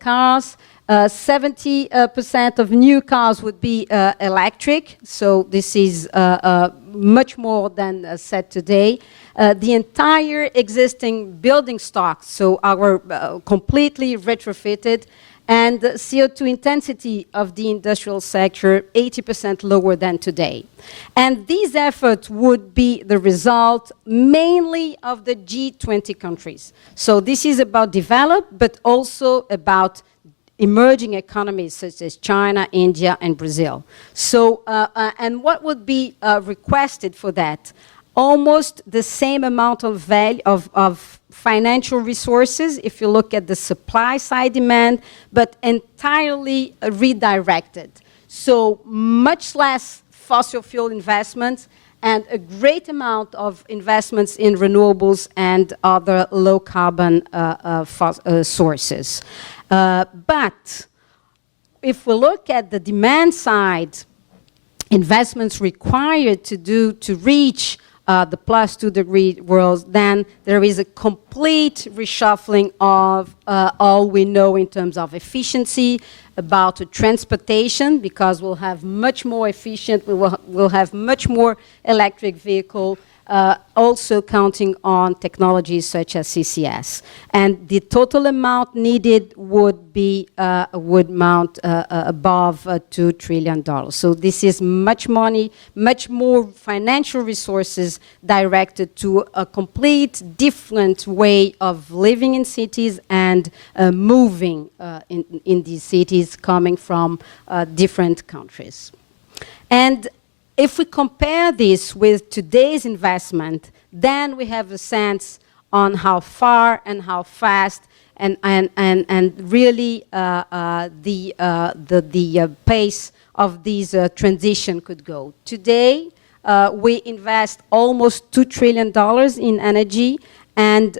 cars. 70% of new cars would be electric, so this is much more than said today. The entire existing building stock, so our completely retrofitted, and CO2 intensity of the industrial sector 80% lower than today. And these efforts would be the result mainly of the G20 countries. So this is about developed, but also about emerging economies such as China, India, and Brazil. So, and what would be requested for that? Almost the same amount of value of financial resources, if you look at the supply side demand, but entirely redirected. So much less fossil fuel investments and a great amount of investments in renewables and other low carbon sources. But if we look at the demand side, investments required to reach the +2-degree world, then there is a complete reshuffling of all we know in terms of efficiency, about transportation, because we'll have much more efficient, we'll have much more electric vehicle, also counting on technologies such as CCS. And the total amount needed would mount above $2 trillion. So this is much money, much more financial resources directed to a complete different way of living in cities and moving in these cities coming from different countries. And if we compare this with today's investment, then we have a sense on how far and how fast and really the pace of this transition could go. Today, we invest almost $2 trillion in energy, and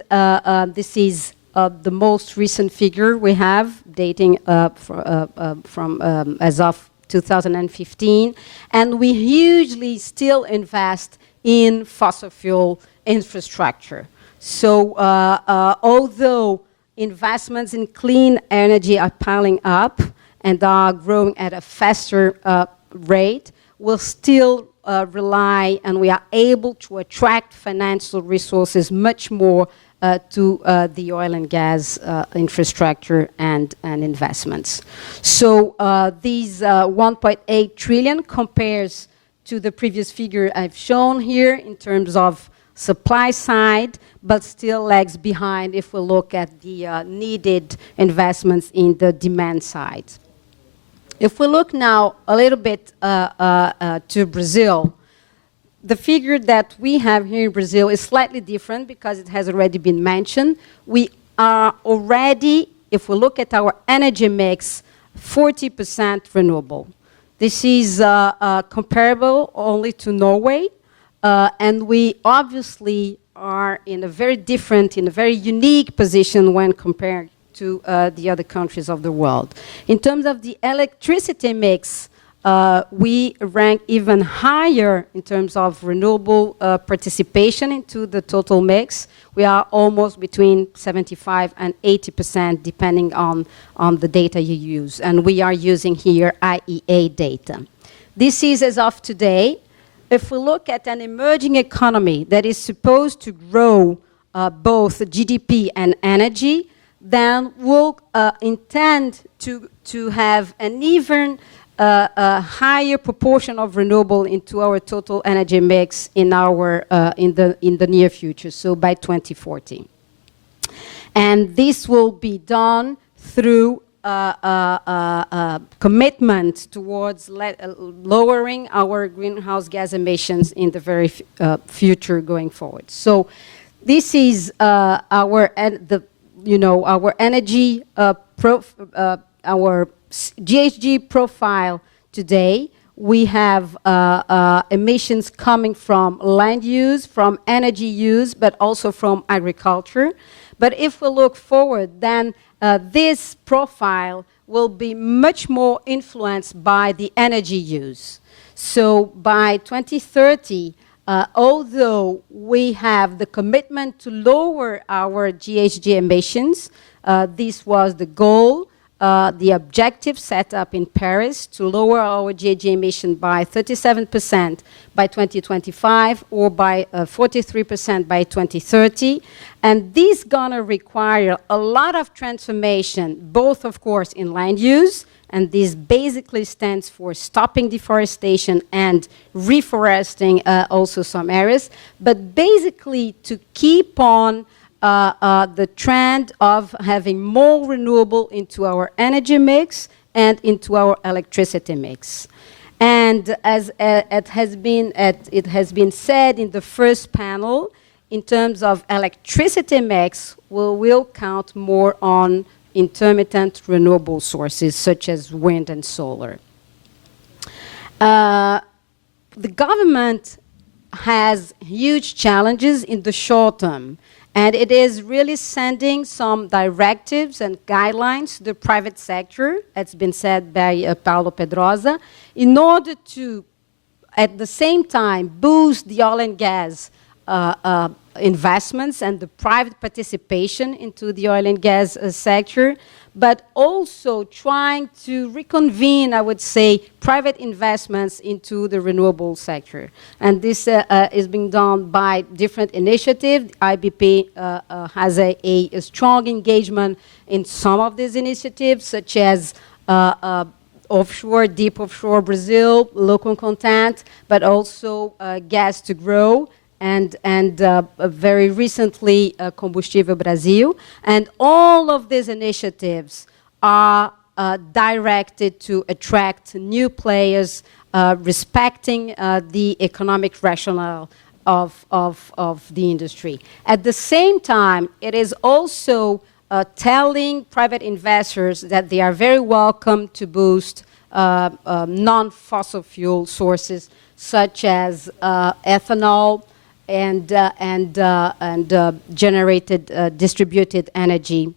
this is the most recent figure we have, dating from as of 2015, and we hugely still invest in fossil fuel infrastructure. So although investments in clean energy are piling up and are growing at a faster rate, we'll still rely, and we are able to attract financial resources much more to the oil and gas infrastructure and investments. So these 1.8 trillion compares to the previous figure I've shown here in terms of supply side, but still lags behind if we look at the needed investments in the demand side. If we look now a little bit to Brazil, the figure that we have here in Brazil is slightly different because it has already been mentioned. We are already, if we look at our energy mix, 40% renewable. This is comparable only to Norway, and we obviously are in a very different, in a very unique position when compared to the other countries of the world. In terms of the electricity mix, we rank even higher in terms of renewable participation into the total mix. We are almost between 75 and 80% depending on the data you use. And we are using here IEA data. This is as of today. If we look at an emerging economy that is supposed to grow both GDP and energy, then we'll intend to have an even a higher proportion of renewable into our total energy mix in our in the near future, so by 2040. And this will be done through commitment towards lowering our greenhouse gas emissions in the very future going forward. So this is our energy our GHG profile today. We have emissions coming from land use, from energy use, but also from agriculture. But if we look forward, then this profile will be much more influenced by the energy use. So by 2030, although we have the commitment to lower our GHG emissions, This was the goal, the objective set up in Paris to lower our GHG emission by 37% by 2025 or by 43% by 2030. And this is going to require a lot of transformation, both, of course, in land use, and this basically stands for stopping deforestation and reforesting also some areas, but basically to keep on the trend of having more renewable into our energy mix and into our electricity mix. And as it has been said in the first panel, in terms of electricity mix, we will count more on intermittent renewable sources such as wind and solar. The government has huge challenges in the short term, and it is really sending some directives and guidelines to the private sector, as been said by Paulo Pedrosa, in order to, at the same time, boost the oil and gas investments and the private participation into the oil and gas sector, but also trying to reconvene, I would say, private investments into the renewable sector. And this is being done by different initiatives. IBP has a strong engagement in some of these initiatives, such as offshore, deep offshore Brazil, local content, but also gas to grow, and very recently Combustível Brasil. And all of these initiatives are directed to attract new players, respecting the economic rationale of the industry. At the same time, it is also telling private investors that they are very welcome to boost non-fossil fuel sources such as ethanol, and generated distributed energy.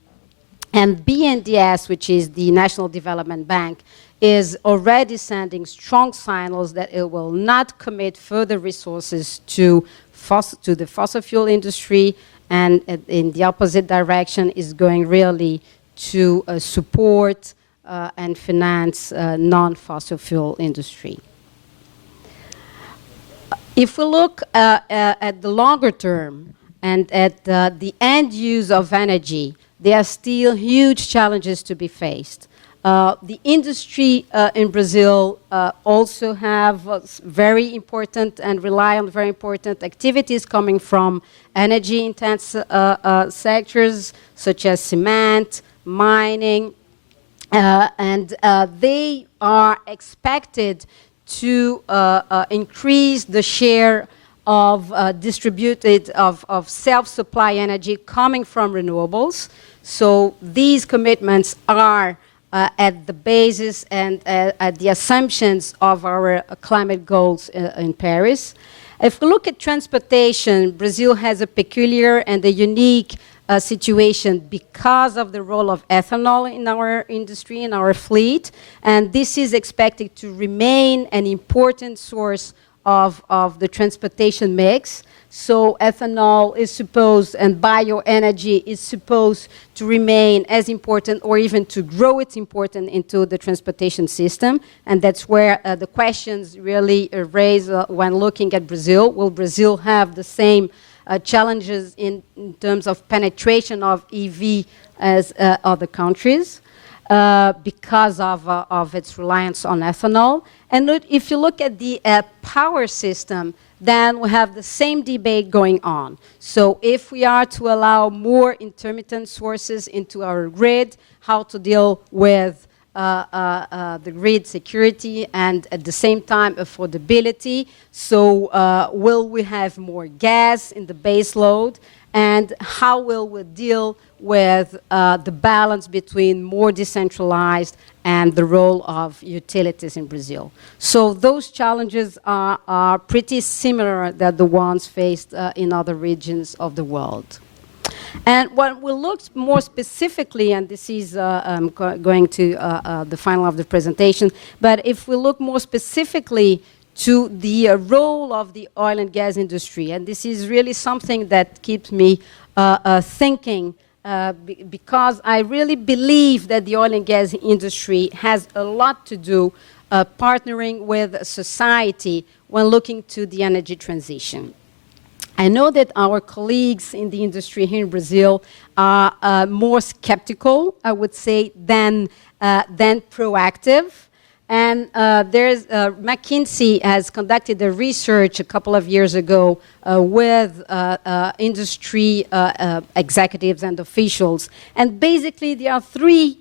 And BNDES, which is the National Development Bank, is already sending strong signals that it will not commit further resources to the fossil fuel industry, and in the opposite direction is going really to support and finance non-fossil fuel industry. If we look at the longer term and at the end use of energy, there are still huge challenges to be faced. The industry in Brazil also have very important and rely on very important activities coming from energy-intense sectors such as cement, mining, and they are expected to increase the share of of self-supply energy coming from renewables. So these commitments are at the basis and at the assumptions of our climate goals in Paris. If we look at transportation, Brazil has a peculiar and a unique situation because of the role of ethanol in our industry, in our fleet, and this is expected to remain an important source of the transportation mix. So ethanol is supposed, and bioenergy is supposed to remain as important or even to grow its importance into the transportation system. And that's where the questions really raise when looking at Brazil. Will Brazil have the same challenges in terms of penetration of EV as other countries because of its reliance on ethanol? And if you look at the power system, then we have the same debate going on. So if we are to allow more intermittent sources into our grid, how to deal with the grid security and at the same time affordability. So will we have more gas in the base load? And how will we deal with the balance between more decentralized and the role of utilities in Brazil? So those challenges are pretty similar than the ones faced in other regions of the world. And when we look more specifically, and this is going to the final of the presentation, but if we look more specifically to the role of the oil and gas industry, and this is really something that keeps me thinking because I really believe that the oil and gas industry has a lot to do partnering with society when looking to the energy transition. I know that our colleagues in the industry here in Brazil are more skeptical, I would say, than proactive. And McKinsey has conducted a research a couple of years ago with industry executives and officials. And basically, there are three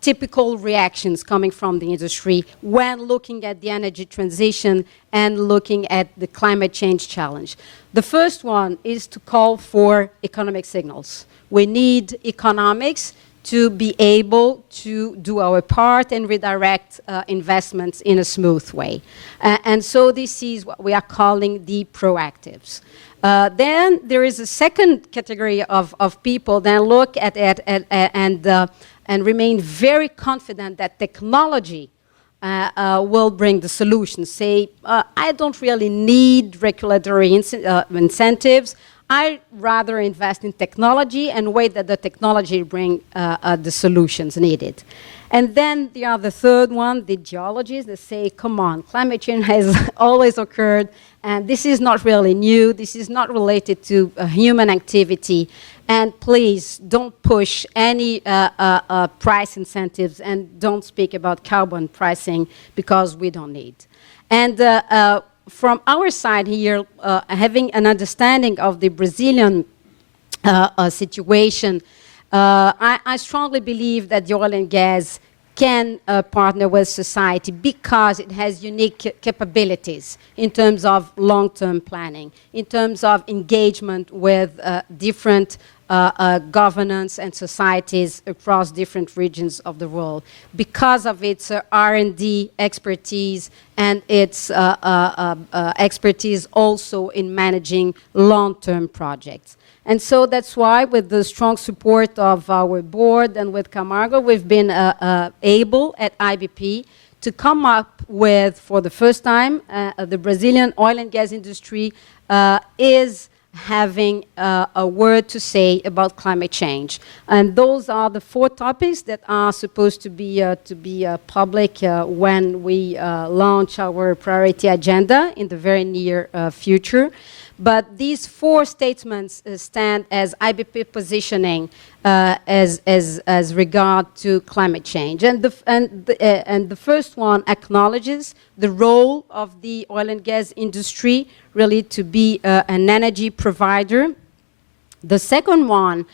typical reactions coming from the industry when looking at the energy transition and looking at the climate change challenge. The first one is to call for economic signals. We need economics to be able to do our part and redirect investments in a smooth way. And so this is what we are calling the proactives. Then there is a second category of people that look at it and remain very confident that technology will bring the solution. Say, I don't really need regulatory incentives. I rather invest in technology and wait that the technology bring the solutions needed. And then the other third one, the geologists, they say, come on, climate change has always occurred, and this is not really new, this is not related to human activity, and please don't push any price incentives and don't speak about carbon pricing because we don't need. And from our side here, having an understanding of the Brazilian situation, I strongly believe that the oil and gas can partner with society because it has unique capabilities in terms of long-term planning, in terms of engagement with different governance and societies across different regions of the world, because of its R&D expertise and its expertise also in managing long-term projects. And so that's why, with the strong support of our board and with Camargo, we've been able at IBP to come up with, for the first time, the Brazilian oil and gas industry is having a word to say about climate change. And those are the 4 topics that are supposed to be public when we launch our priority agenda in the very near future. But these 4 statements stand as IBP positioning as regard to climate change. And the first one acknowledges the role of the oil and gas industry really to be an energy provider. The second one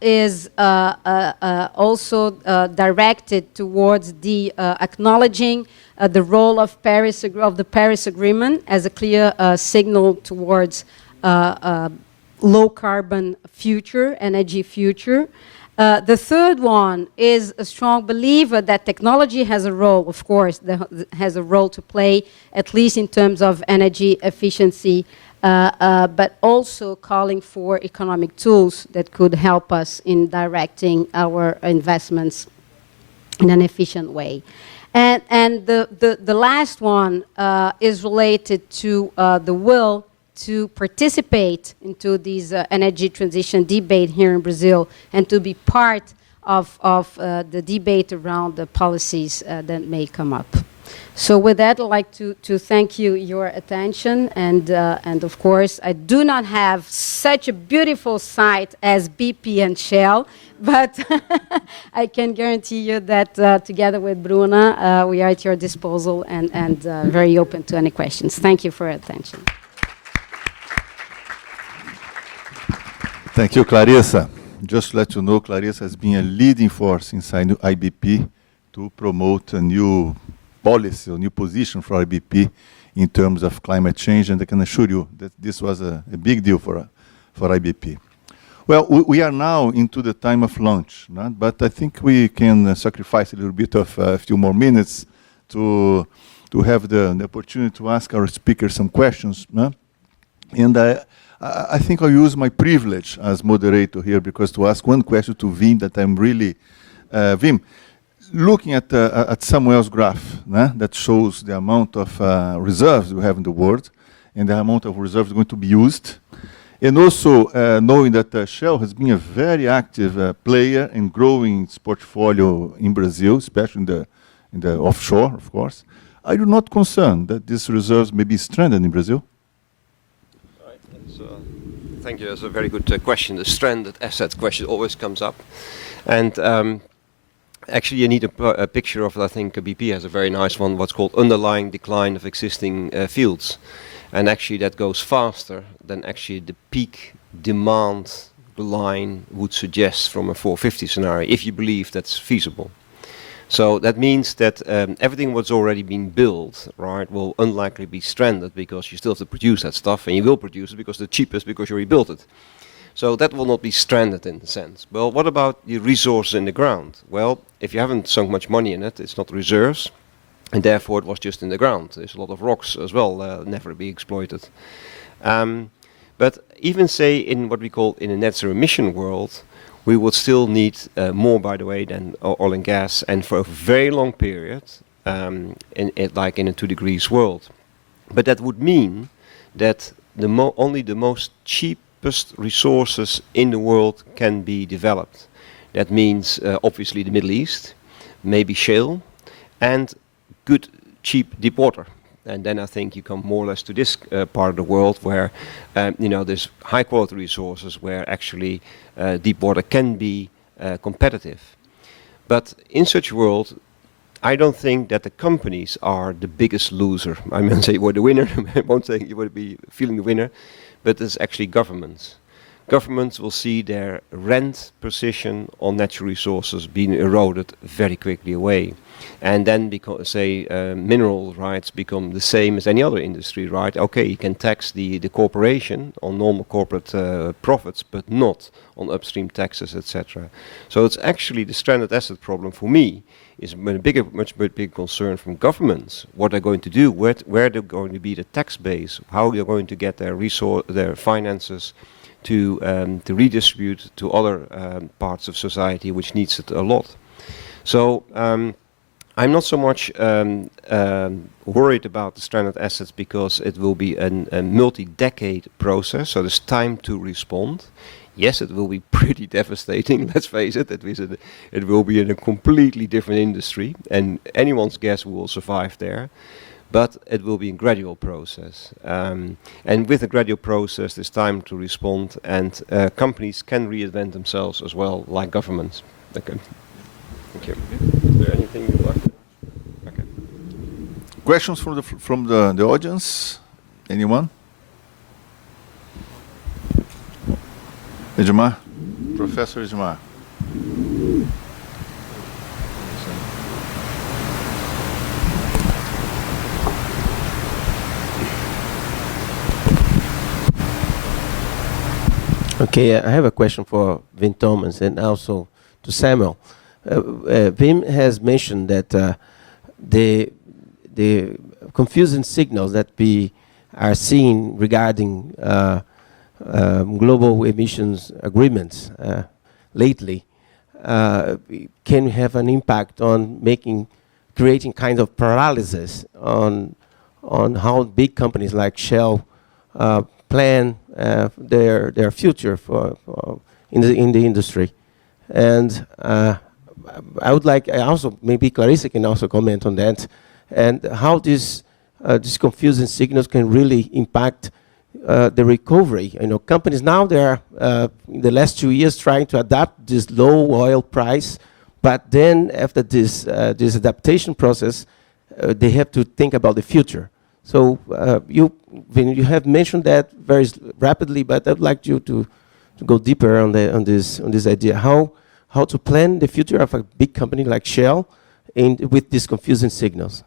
is also directed towards the acknowledging the role of the Paris Agreement as a clear signal towards low carbon future, energy future. The third one is a strong believer that technology has a role, of course, has a role to play, at least in terms of energy efficiency, but also calling for economic tools that could help us in directing our investments in an efficient way. And the last one is related to the will to participate into this energy transition debate here in Brazil and to be part of the debate around the policies that may come up. So with that, I'd like to thank you your attention, and of course, I do not have such a beautiful site as BP and Shell, but I can guarantee you that together with Bruna, we are at your disposal and very open to any questions. Thank you for your attention. Thank you, Clarissa. Just to let you know, Clarissa has been a leading force inside IBP to promote a new policy, a new position for IBP in terms of climate change, and I can assure you that this was a big deal for IBP. Well, we are now into the time of lunch, no? But I think we can sacrifice a little bit of a few more minutes to have the opportunity to ask our speakers some questions. No? And I think I'll use my privilege as moderator here because to ask one question to Wim that I'm really, Wim, looking at Samuel's graph that shows the amount of reserves we have in the world and the amount of reserves going to be used, And also knowing that Shell has been a very active player in growing its portfolio in Brazil, especially in the offshore, of course. Are you not concerned that these reserves may be stranded in Brazil? Right. Thank you. That's a very good question. The stranded asset question always comes up. And actually, you need a picture of, I think BP has a very nice one, what's called underlying decline of existing fields. And actually that goes faster than actually the peak demand line would suggest from a 450 scenario, if you believe that's feasible. So that means that everything what's already been built, right, will unlikely be stranded because you still have to produce that stuff, and you will produce it because the cheapest, because you rebuilt it. So that will not be stranded in a sense. Well, what about the resources in the ground? Well, if you haven't sunk much money in it, it's not reserves, and therefore it was just in the ground. There's a lot of rocks as well, never be exploited. But even say in what we call in a net zero emission world, we would still need more, by the way, than oil and gas, and for a very long period, like in a 2 degrees world. But that would mean that only the most cheapest resources in the world can be developed. That means obviously the Middle East, maybe shale, and good, cheap deep water. And then I think you come more or less to this part of the world where, there's high quality resources where actually deep water can be competitive. But in such a world, I don't think that the companies are the biggest loser. I mean, say you were the winner. I won't say you would be feeling the winner, but it's actually governments. Governments will see their rent position on natural resources being eroded very quickly away. And then, mineral rights become the same as any other industry, right? Okay, you can tax the corporation on normal corporate profits, but not on upstream taxes, etc. So it's actually the stranded asset problem for me is a much bigger concern from governments. What they're going to do, where they're going to be the tax base, how they're going to get their finances to redistribute to other parts of society which needs it a lot. So I'm not so much worried about the stranded assets because it will be a multi-decade process, so there's time to respond. Yes, it will be pretty devastating, let's face it. It will be in a completely different industry, and anyone's guess who will survive there. But it will be a gradual process. And with a gradual process, there's time to respond, and companies can reinvent themselves as well, like governments. Okay. Thank you. Is there anything you'd like to? Okay. Questions from the audience? Anyone? Edmar? Professor Edmar. Okay, I have a question for Wim Thomas and also to Samuel. Wim has mentioned that the confusing signals that we are seeing regarding global emissions agreements lately can have an impact on creating kind of paralysis on how big companies like Shell plan their future in the industry. And I would like also maybe Clarissa can also comment on that, and how these confusing signals can really impact the recovery. Companies now they are in the last 2 years trying to adapt this low oil price, but then after this adaptation process, they have to think about the future. So you have mentioned that very rapidly, but I'd like you to go deeper on this idea. How to plan the future of a big company like Shell with these confusing signals?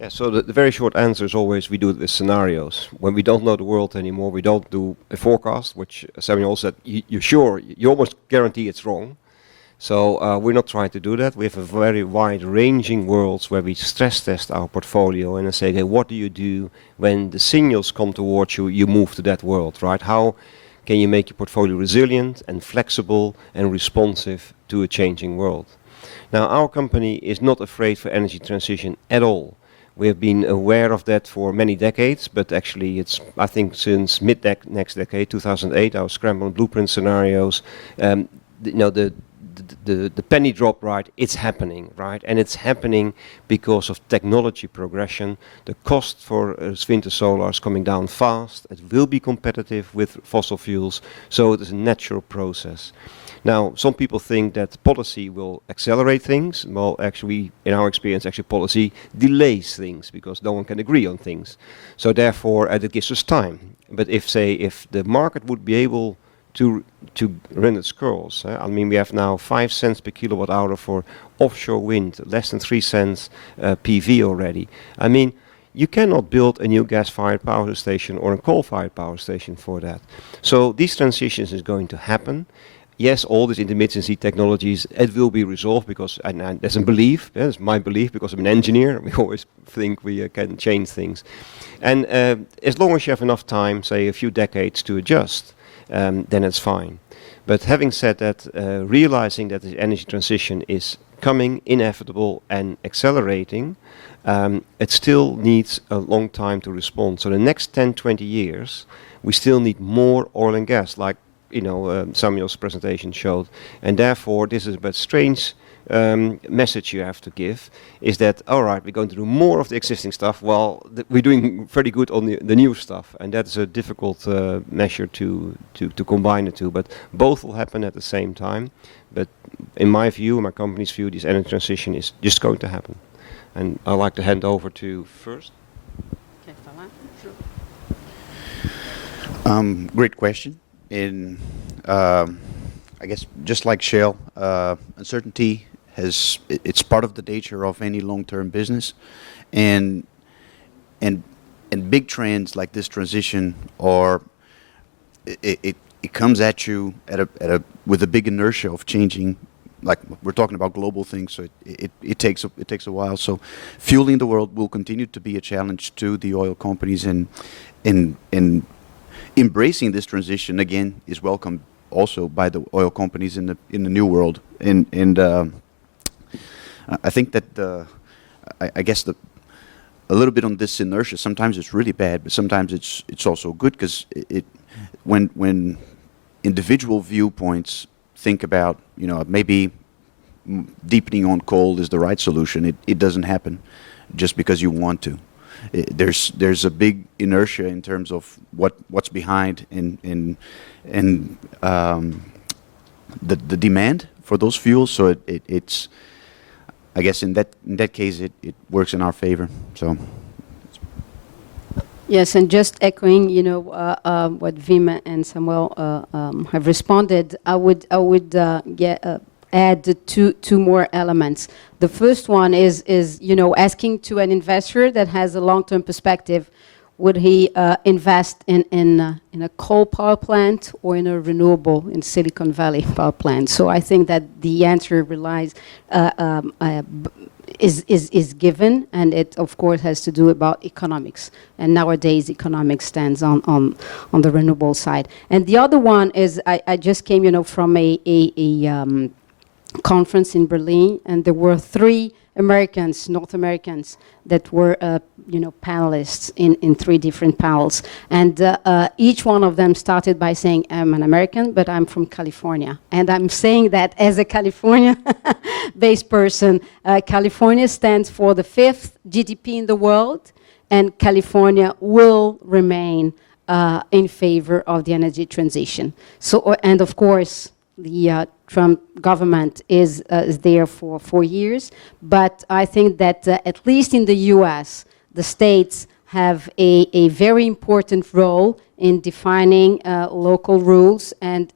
Yeah, so the very short answer is always we do it with scenarios. When we don't know the world anymore, we don't do a forecast, which Samuel said, you're sure, you almost guarantee it's wrong. So we're not trying to do that. We have a very wide-ranging worlds where we stress test our portfolio and say, okay, what do you do when the signals come towards you, you move to that world, right? How can you make your portfolio resilient and flexible and responsive to a changing world? Now, our company is not afraid for energy transition at all. We have been aware of that for many decades, but actually it's, I think, since next decade, 2008, our scramble and blueprint scenarios, the penny drop, right, it's happening, right? And it's happening because of technology progression. The cost for wind and solar is coming down fast. It will be competitive with fossil fuels, so it is a natural process. Now, some people think that policy will accelerate things. Well, actually, in our experience, actually policy delays things because no one can agree on things. So therefore, it gives us time. But if the market would be able to run its curls, I mean, we have now 5 cents per kilowatt hour for offshore wind, less than 3 cents PV already. I mean, you cannot build a new gas-fired power station or a coal-fired power station for that. So these transitions is going to happen. Yes, all these intermittency technologies, it will be resolved because, and that's a belief, that's my belief, because I'm an engineer, we always think we can change things. And as long as you have enough time, say a few decades to adjust, then it's fine. But having said that, realizing that the energy transition is coming, inevitable and accelerating, it still needs a long time to respond. So the next 10, 20 years, we still need more oil and gas, like Samuel's presentation showed. And therefore, this is a bit strange message you have to give, is that, all right, we're going to do more of the existing stuff while we're doing pretty good on the new stuff. And that's a difficult measure to combine the two. But both will happen at the same time. But in my view, in my company's view, this energy transition is just going to happen. And I'd like to hand over to first. Great question. I guess just like Shell, uncertainty it's part of the nature of any long-term business, and big trends like this transition it comes at you with a big inertia of changing. Like we're talking about global things, so it takes a while. So fueling the world will continue to be a challenge to the oil companies, and embracing this transition again is welcome also by the oil companies in the new world. And I think that I guess a little bit on this inertia. Sometimes it's really bad, but sometimes it's also good, because when individual viewpoints think about maybe deepening on coal is the right solution, it doesn't happen just because you want to. There's a big inertia in terms of what's behind and the demand for those fuels. So it's I guess in that case it works in our favor. So yes, and just echoing what Wim and Samuel have responded, I would add two more elements. The first one is asking to an investor that has a long-term perspective, would he invest in a coal power plant or in a renewable in Silicon Valley power plant? So I think that the answer relies is given, and it of course has to do about economics. And nowadays economics stands on the renewable side. And the other one is I just came from a conference in Berlin, and there were 3 Americans, North Americans, that were panelists in 3 different panels, and each one of them started by saying, I'm an American, but I'm from California. And I'm saying that as a California-based person. California stands for the 5th GDP in the world, and California will remain in favor of the energy transition. So, and of course, the Trump government is there for 4 years, but I think that at least in the US, the states have a very important role in defining local rules and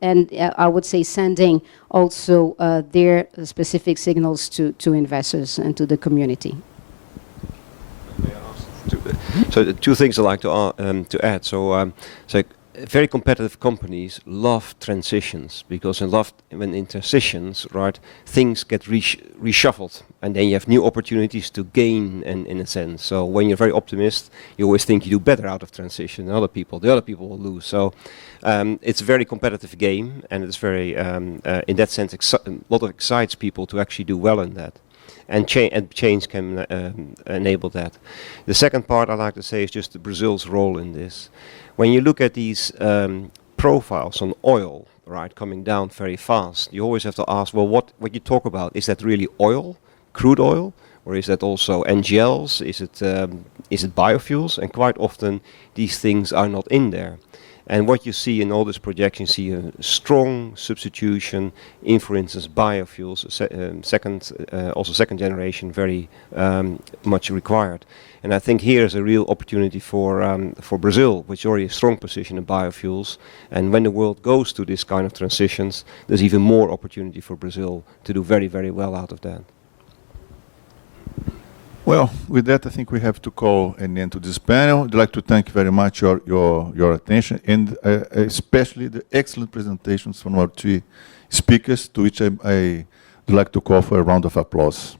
I would say sending also their specific signals to investors and to the community. So the 2 things I'd like to add. So very competitive companies love transitions, because when in transitions, right, things get reshuffled, and then you have new opportunities to gain in a sense. So when you're very optimist, you always think you do better out of transition than the other people will lose. So it's a very competitive game, and it's very, in that sense, a lot of excites people to actually do well in that. and change can enable that. The second part I'd like to say is just Brazil's role in this. When you look at these profiles on oil, right, coming down very fast, you always have to ask, well, what you talk about, is that really oil, crude oil, or is that also NGLs? Is it biofuels? And quite often these things are not in there. And what you see in all these projections, you see a strong substitution in, for instance, biofuels, also second generation, very much required. And I think here is a real opportunity for Brazil, which already has a strong position in biofuels. And when the world goes to this kind of transitions, there's even more opportunity for Brazil to do very, very well out of that. Well, with that, I think we have to call an end to this panel. I'd like to thank very much your attention, and especially the excellent presentations from our three speakers, to which I would like to call for a round of applause.